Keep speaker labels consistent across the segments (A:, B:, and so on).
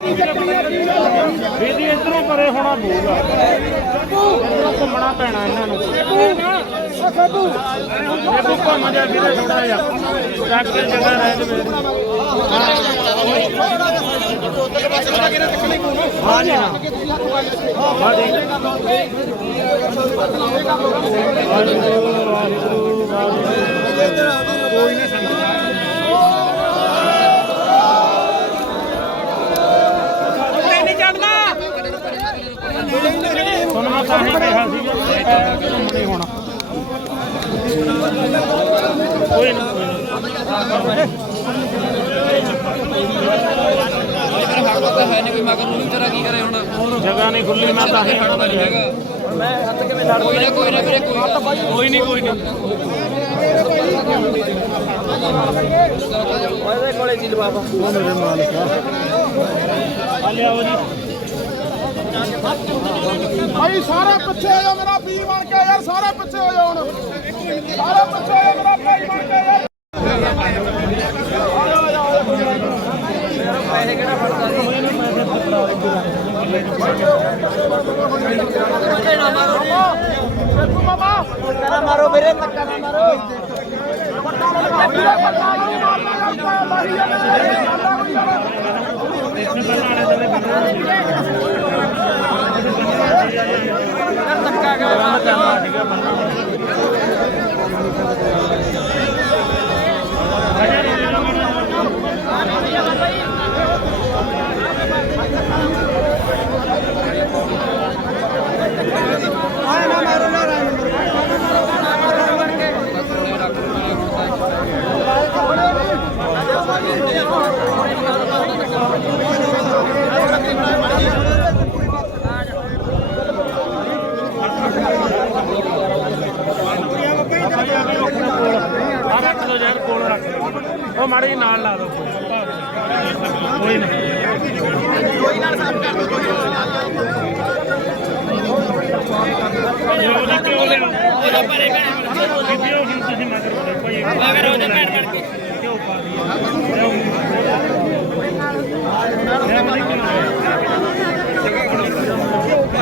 A: ਬੀਜੀ ਇਧਰੋਂ ਪਰੇ ਹੋਣਾ ਪਊਗਾ ਇਧਰੋਂ ਘੁੰਮਣਾ ਪੈਣਾ ਇਹਨਾਂ ਨੂੰ। ਇਹ ਘੁੰਮ ਜਾ ਵੀਰੇ ਥੋੜਾ ਜਿਹਾ। ਚੱਕ ਕੇ ਜਗ੍ਹਾ ਰਹਿ ਜਵੇ ਹਾਂ ਜੀ ਹਾਂ। ਹਾਂ ਜੀ ਕੋਈ ਨਹੀਂ, ਸੰਗਤ। ਤਾਂ ਹੀ ਕਿਹਾ ਸੀਗਾ ਕਿ ਘੁੰਮ ਨਹੀਂ ਹੋਣਾ ਕੋਈ ਜਗ੍ਹਾ ਨਹੀਂ ਖੁੱਲੀ ਮੈਂ ਤਾਂ ਹੀ
B: ਹੜਦਾ ਨਹੀਂ ਹੈਗਾ। ਕੋਈ ਨਾ ਕੋਈ ਨਾ ਵੀਰੇ ਕੋਈ
A: ਨਹੀਂ ਕੋਈ ਨਹੀਂ
B: ਉਹਦੇ ਕੋਲੇ ਜੀ ਲਵਾਵਾ
A: ਉਹ ਮੇਰੇ ਮਾਲਕ ਆ ਲਿਆਓ ਜੀ।
C: ਭਾਈ ਸਾਰੇ ਪਿੱਛੇ ਹੋ ਜਾਓ ਮੇਰਾ ਵੀਰ ਬਣ ਕੇ ਯਾਰ ਸਾਰੇ ਪਿੱਛੇ ਹੋ ਜਾਓ ਹੁਣ। ਸਾਰੇ ਪਿੱਛੇ ਹੋ ਜਾਓ ਮੇਰਾ ਭਾਈ ਬਣ ਕੇ ਯਾਰ।
B: ਨਾ ਮਾਰੋ ਵੀਰੇ ਧੱਕਾ ਨਾ ਮਾਰੋ। ਧੱਕਾ
A: 我们等会儿你给 ਮਾੜੀ ਨਾਲ ਲਾ ਦੋ ਕੋਈ ਨਾ। ਕੋਈ ਨਾ। ਕਿਉਂ ਲੈ ਉਹਦਾ ਪਰੇ ਕਿਉਂ ਹੁਣ ਤੁਸੀਂ ਮਗਰ ਭਾਈ ਮਗਰ ਭੈਣ ਕੇ ਕਿਉਂ ਪਾ ਦੀ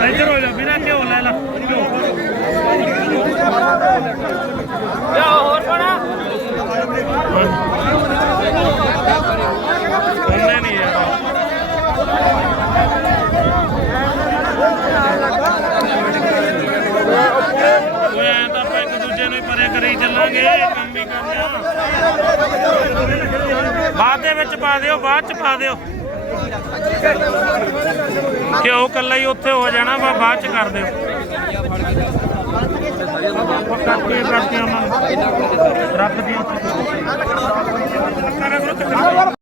A: ਇੱਧਰ ਹੋ ਜਾ ਬਿਨਾ ਕਿਉਂ ਲੈ ਲਾ ਕਿਉਂ
B: ਹੋਰ ਬਣਾ
A: ਉਹਨੇ ਨਹੀਂ ਯਾਰ ਓਏ ਐਂ ਤਾਂ ਆਪਾਂ ਇੱਕ ਦੂਜੇ ਨੂੰ ਹੀ ਪਰੇ ਕਰੀ ਚੱਲਾਂਗੇ ਕੰਮ ਹੀ ਕਰਨਾ ਬਾਅਦ ਦੇ ਵਿੱਚ ਪਾ ਦਿਓ, ਬਾਅਦ ਚ ਪਾ ਦਿਓ। ਕਿਉਂ ਕੱਲਾ ਹੀ ਉੱਥੇ ਹੋ ਜਾਣਾ ਵਾ, ਬਾਅਦ ਚ ਕਰ ਦਿਓ। ਕਰਕੇ ਕਰਕੇ ਉਹਨਾਂ ਨੂੰ। ਰੱਖ ਦਿਓ